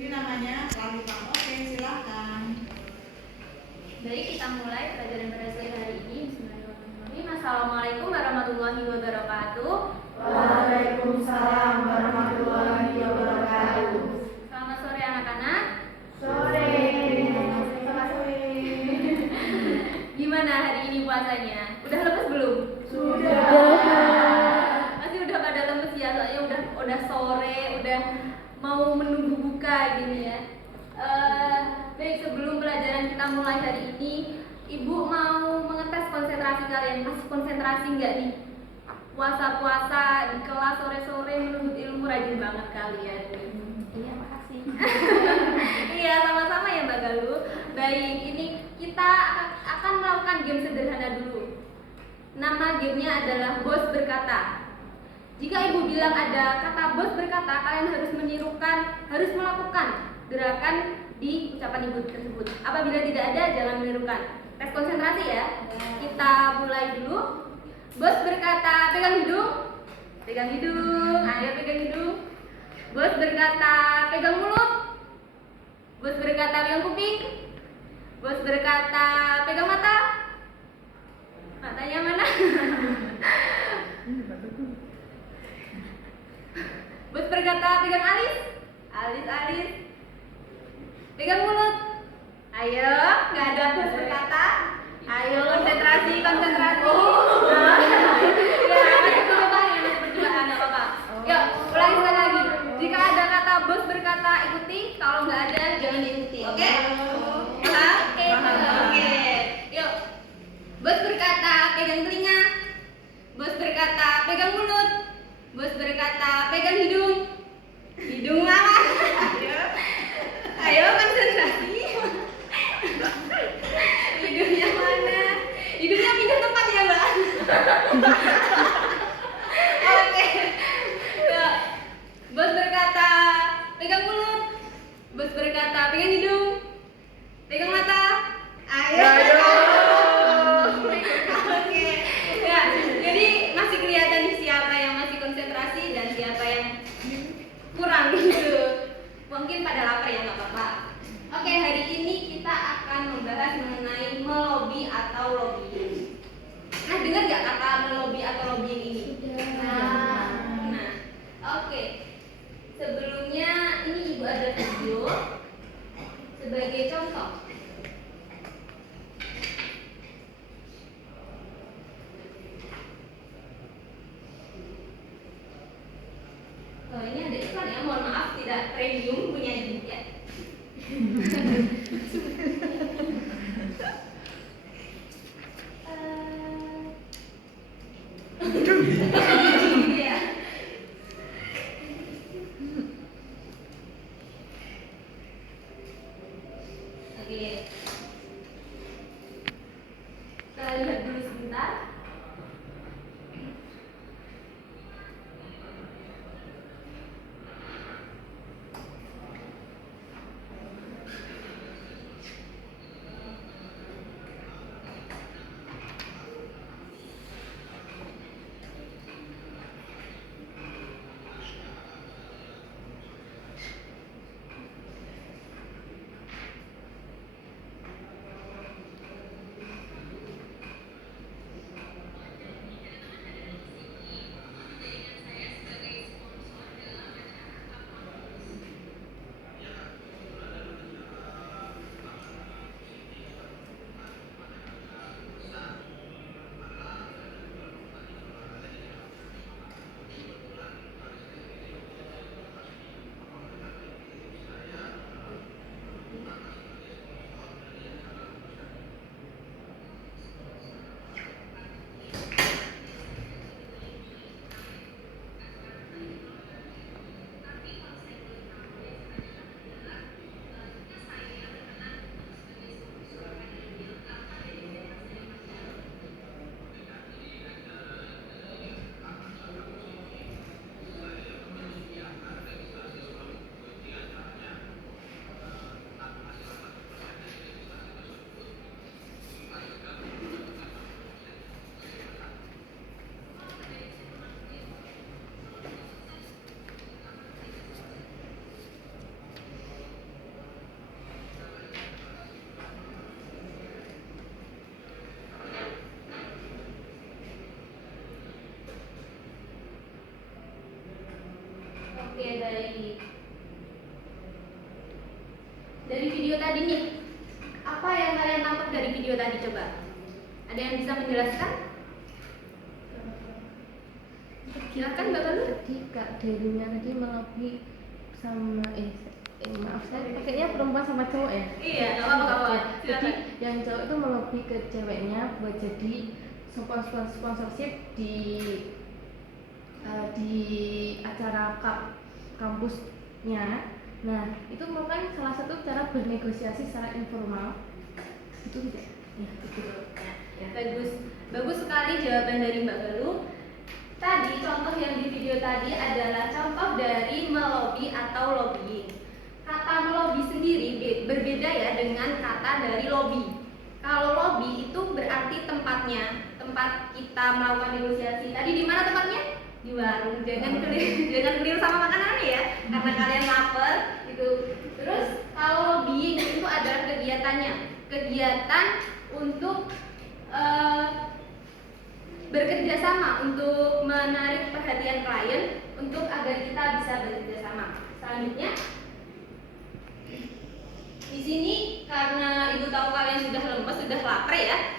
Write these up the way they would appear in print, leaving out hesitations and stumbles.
Ini namanya lanjutan. Oke, silahkan. Baik, kita mulai pelajaran pada sore hari ini. Bismillahirrahmanirrahim. Assalamualaikum warahmatullahi wabarakatuh. Waalaikumsalam warahmatullahi wabarakatuh. Selamat sore anak-anak. Sore. Selamat sore. Gimana hari ini puasanya? Udah lemes belum? Sudah. Masih udah pada lemes ya, soalnya udah sore, udah mau menunggu buka gini ya. Baik, sebelum pelajaran kita mulai hari ini, Ibu mau mengetes konsentrasi kalian. Masih konsentrasi nggak nih? Puasa-puasa di kelas sore-sore menuntut ilmu, rajin banget kalian. Iya, makasih. Iya, sama-sama ya Mbak Galuh. Baik, ini kita akan melakukan game sederhana dulu. Nama gamenya adalah Bos Berkata. Jika Ibu bilang ada kata bos berkata, kalian harus harus melakukan gerakan di ucapan Ibu tersebut. Apabila tidak ada, jangan menirukan. Tes konsentrasi ya. Kita mulai dulu. Bos berkata, pegang hidung. Pegang hidung, ayo pegang hidung. Bos berkata, pegang mulut. Bos berkata, pegang kuping. Bos berkata, pegang mata. Matanya mana? Bos berkata, pegang alis. Alis. Pegang mulut. Ayo, nggak ada bos berkata. Ayo konsentrasi. Ya, masih percobaan, nggak apa-apa. Yuk, ulangi sekali lagi. Jika ada kata bos berkata, ikuti. Kalau nggak ada, jangan diikuti. Oke? Oke. Yuk. Bos berkata, pegang telinga. Bos berkata, pegang mulut. Bos berkata, pegang hidung. Hidung mana? Ayo konsentrasi. Hidungnya mana? Hidungnya pindah tempat ya, Mbak. Oke. Ya. Bos berkata, pegang mulut. Bos berkata, pegang hidung. Pegang mata. Ayo. Oke. Ya, jadi masih kelihatan nih siapa yang masih konsentrasi dan siapa yang kurang gitu. Mungkin pada lapar ya, nggak apa-apa. Oke, hari ini kita akan membahas mengenai melobi atau lobbying. Nah, dengar nggak kata melobi atau lobbying ini? Nah, oke. Sebelumnya ini Ibu ada video sebagai contoh. Oh, ini ada iklan ya, mohon maaf tidak premium punya Ibu ya. Iya. Oke. Kita lihat dulu sebentar. dari video tadi nih, apa yang kalian tangkap dari video tadi coba? Ada yang bisa menjelaskan? Silakan Mbak Galuh. Jadi Kak Delinya tadi melobi sama maaf saya pakainya perempuan sama cowok ya. Iya, nggak apa-apa. Jadi Silakan. yang cowok itu melobi ke ceweknya buat jadi sponsorship di acara kampusnya. Nah, itu merupakan salah satu cara bernegosiasi secara informal. Itu tidak? Ya, betul. Ya, bagus sekali jawaban dari Mbak Galuh. Tadi contoh yang di video tadi adalah contoh dari melobi atau lobbying. Kata melobi sendiri berbeda ya dengan kata dari lobby. Kalau lobby itu berarti tempatnya, tempat kita melakukan negosiasi. Tadi di mana tempatnya? Di warung. Jangan keliru sama makanannya ya, karena kalian lapar gitu. Terus kalau lobbying itu adalah kegiatannya, kegiatan untuk bekerja sama untuk menarik perhatian klien untuk agar kita bisa bekerja sama. Selanjutnya, di sini karena ibu tahu kalian sudah lemes, sudah lapar ya,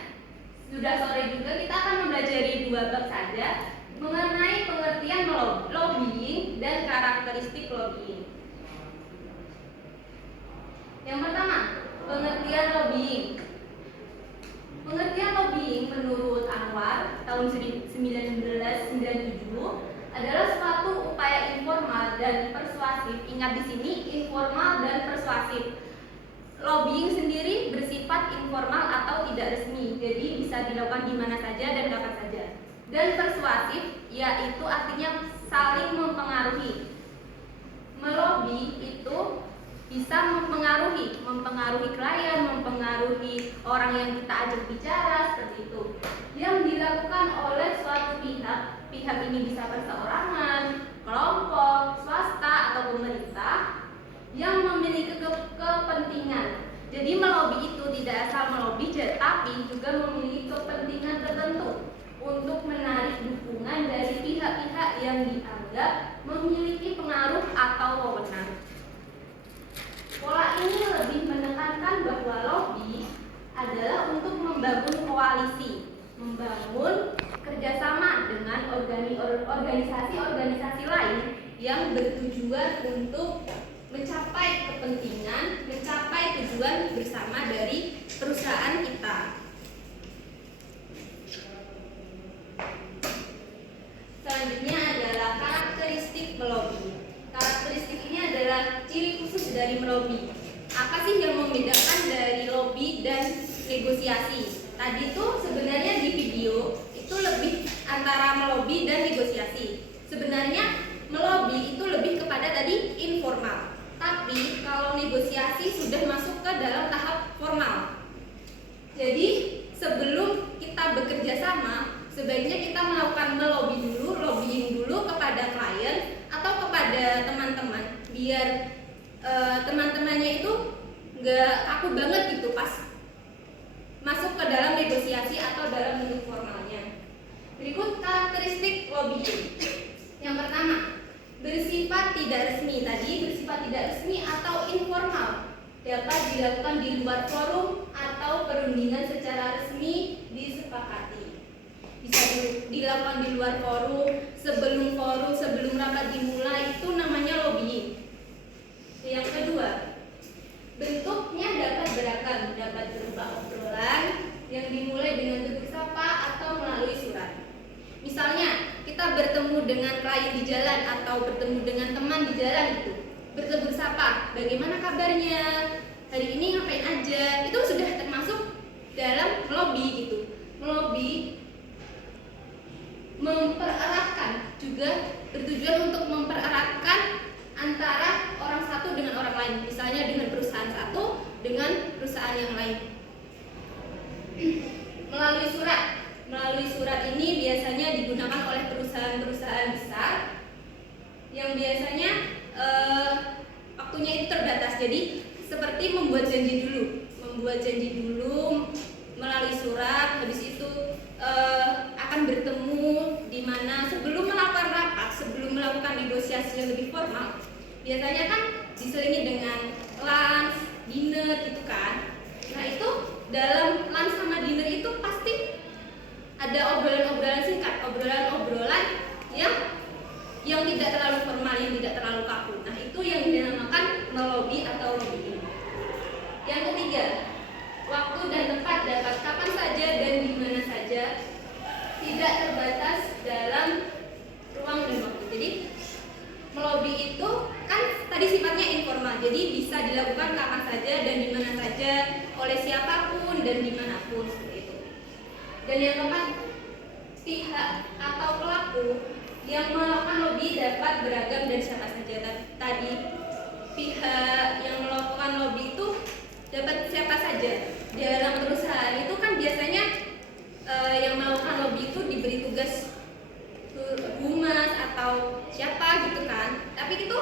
sudah sore juga, kita akan mempelajari 2 bab saja mengenai pengertian lobbying dan karakteristik lobbying. Yang pertama, pengertian lobbying. Pengertian lobbying menurut Anwar tahun 1997 adalah suatu upaya informal dan persuasif. Ingat di sini informal dan persuasif. Lobbying sendiri bersifat informal atau tidak resmi, jadi bisa dilakukan di mana saja dan kapan saja. Dan persuasif yaitu artinya saling mempengaruhi. Melobi itu bisa mempengaruhi klien, mempengaruhi orang yang kita ajak bicara seperti itu. Yang dilakukan oleh suatu pihak ini bisa perseorangan, kelompok, swasta atau pemerintah yang memiliki kepentingan. Jadi melobi itu tidak asal melobi, tapi juga memiliki kepentingan tertentu untuk menarik dukungan dari pihak-pihak yang dianggap memiliki pengaruh atau wewenang. Pola ini lebih menekankan bahwa lobby adalah untuk membangun koalisi, membangun kerjasama dengan organisasi-organisasi lain yang bertujuan untuk mencapai kepentingan, mencapai tujuan bersama dari perusahaan kita. Selanjutnya adalah karakteristik melobi. Karakteristik ini adalah ciri khusus dari melobi. Apa sih yang membedakan dari lobby dan negosiasi? Tadi tuh sebenarnya di video itu lebih antara melobi dan negosiasi. Sebenarnya melobi itu lebih kepada tadi informal. Tapi kalau negosiasi sudah masuk ke dalam tahap formal. Jadi sebelum kita bekerja sama, sebaiknya kita melakukan lobbying dulu kepada klien atau kepada teman-teman, biar teman-temannya itu nggak kaku banget gitu pas masuk ke dalam negosiasi atau dalam bentuk formalnya. Berikut karakteristik lobbying. Yang pertama, bersifat tidak resmi. Tadi bersifat tidak resmi atau informal, dapat dilakukan di luar forum atau perundingan secara resmi disepakati. Bisa dilakukan di luar forum, sebelum rapat dimulai, itu namanya lobbying. Yang kedua, bentuknya dapat beragam, dapat berupa obrolan yang dimulai dengan tegur sapa atau melalui surat. Misalnya, kita bertemu dengan klien di jalan atau bertemu dengan teman di jalan itu, bertegur sapa, bagaimana kabarnya, hari ini ngapain aja, itu sudah termasuk dalam melobi gitu. Melobi mempereratkan, juga bertujuan untuk mempereratkan antara orang satu dengan orang lain, misalnya dengan perusahaan satu dengan perusahaan yang lain. Melalui surat ini biasanya digunakan oleh perusahaan-perusahaan besar yang biasanya waktunya itu terbatas. Jadi seperti membuat janji dulu melalui surat, habis itu akan bertemu di mana sebelum melakukan rapat, sebelum melakukan negosiasi yang lebih formal. Biasanya kan diselingi dengan lunch, dinner dilakukan kapan saja dan di mana saja oleh siapapun dan dimanapun seperti itu. Dan yang keempat, pihak atau pelaku yang melakukan lobby dapat beragam dari siapa saja. Tadi pihak yang melakukan lobby itu dapat siapa saja. Dalam perusahaan itu kan biasanya yang melakukan lobby itu diberi tugas humas atau siapa gitu kan. Tapi itu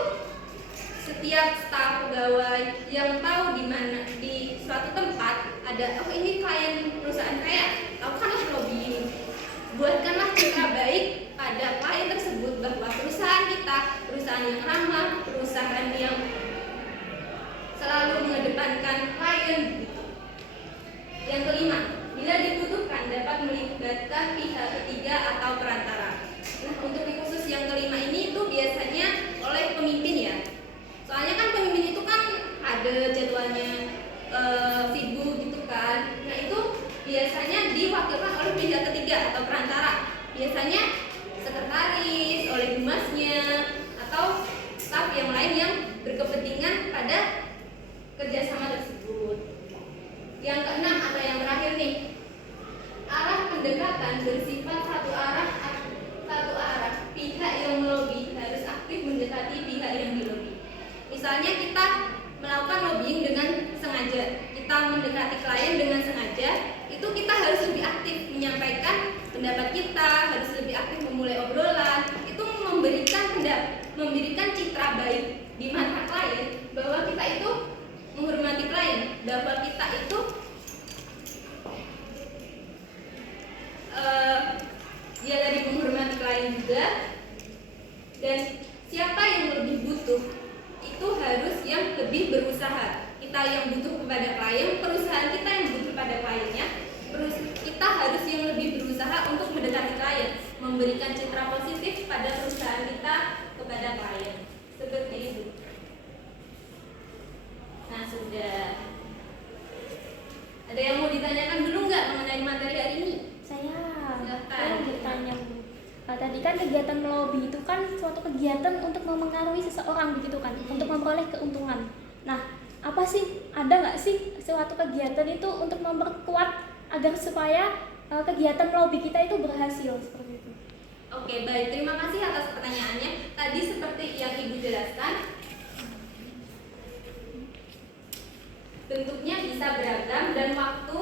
setiap staf pegawai yang tahu di mana di suatu tempat ada, oh ini klien perusahaan saya, lakukanlah lobby, buatkanlah citra baik pada klien tersebut bahwa perusahaan kita perusahaan yang ramah, perusahaan yang selalu mengedepankan klien gitu. Yang kelima, bila dibutuhkan dapat melibatkan pihak ketiga atau perantara. Nah, untuk khusus yang kelima ini itu biasanya oleh pemimpin ya. Soalnya kan pemimpin itu kan ada jadwalnya sibuk gitu kan. Nah, itu biasanya diwakilkan oleh pihak ketiga atau perantara. Biasanya sekretaris, oleh humasnya atau staf yang lain yang berkepentingan pada kerjasama tersebut. Yang keenam atau yang terakhir nih, arah pendekatan bersifat satu arah. Pihak yang melobi harus aktif mendekati pihak yang dilobi. Misalnya kita melakukan lobbying dengan sengaja, kita mendekati klien dengan sengaja, itu kita harus lebih aktif menyampaikan pendapat kita, harus lebih aktif memulai obrolan, itu memberikan citra baik di mata klien bahwa kita itu menghormati klien, bahwa kita itu dia tadi menghormati klien juga, dan siapa yang lebih butuh itu harus yang lebih berusaha. Kita yang butuh kepada klien, perusahaan kita yang butuh pada kliennya, kita harus yang lebih berusaha untuk mendekati klien, memberikan citra positif pada perusahaan kita kepada klien. Seperti itu. Nah, sudah. Ada yang mau ditanyakan dulu nggak mengenai materi hari ini? Saya bertanya Bu. Tadi kan kegiatan melobi itu kan suatu kegiatan untuk memengaruhi seseorang begitu kan, untuk memperoleh keuntungan. Nah, apa sih, ada nggak sih suatu kegiatan itu untuk memperkuat agar supaya kegiatan melobi kita itu berhasil seperti itu? Oke, baik. Terima kasih atas pertanyaannya. Tadi seperti yang Ibu jelaskan, bentuknya bisa beragam dan waktu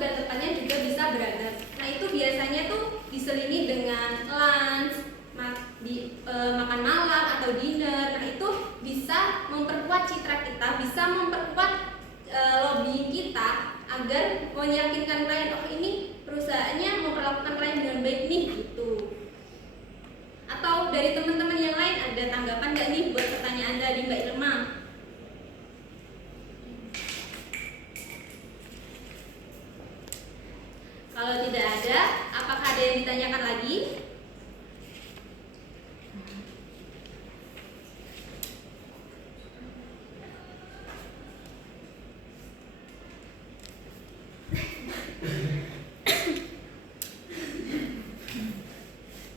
dan tempatnya juga bisa beragam. Nah, itu biasanya tuh diselingi dengan lunch, makan malam atau dinner. Nah, itu bisa memperkuat citra kita, bisa memperkuat lobbying kita agar meyakinkan klien, oh ini perusahaannya memperlakukan klien dengan baik nih gitu. Atau dari teman-teman yang lain ada tanggapan nggak nih buat pertanyaan dari Mbak Irma? Kalau tidak ada, apakah ada yang ditanyakan lagi?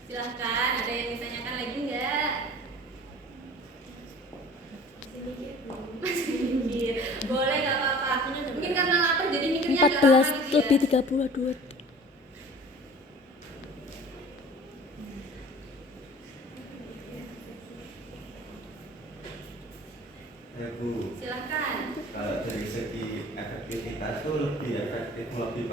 Silahkan, ada yang ditanyakan lagi enggak? Masih mikir. Boleh, gak apa-apa. Mungkin karena lapar jadi mikirnya agak lama 14 gitu ya. lebih 32. Ya Bu, Silahkan. kalau dari segi efektivitas itu lebih efektif melobi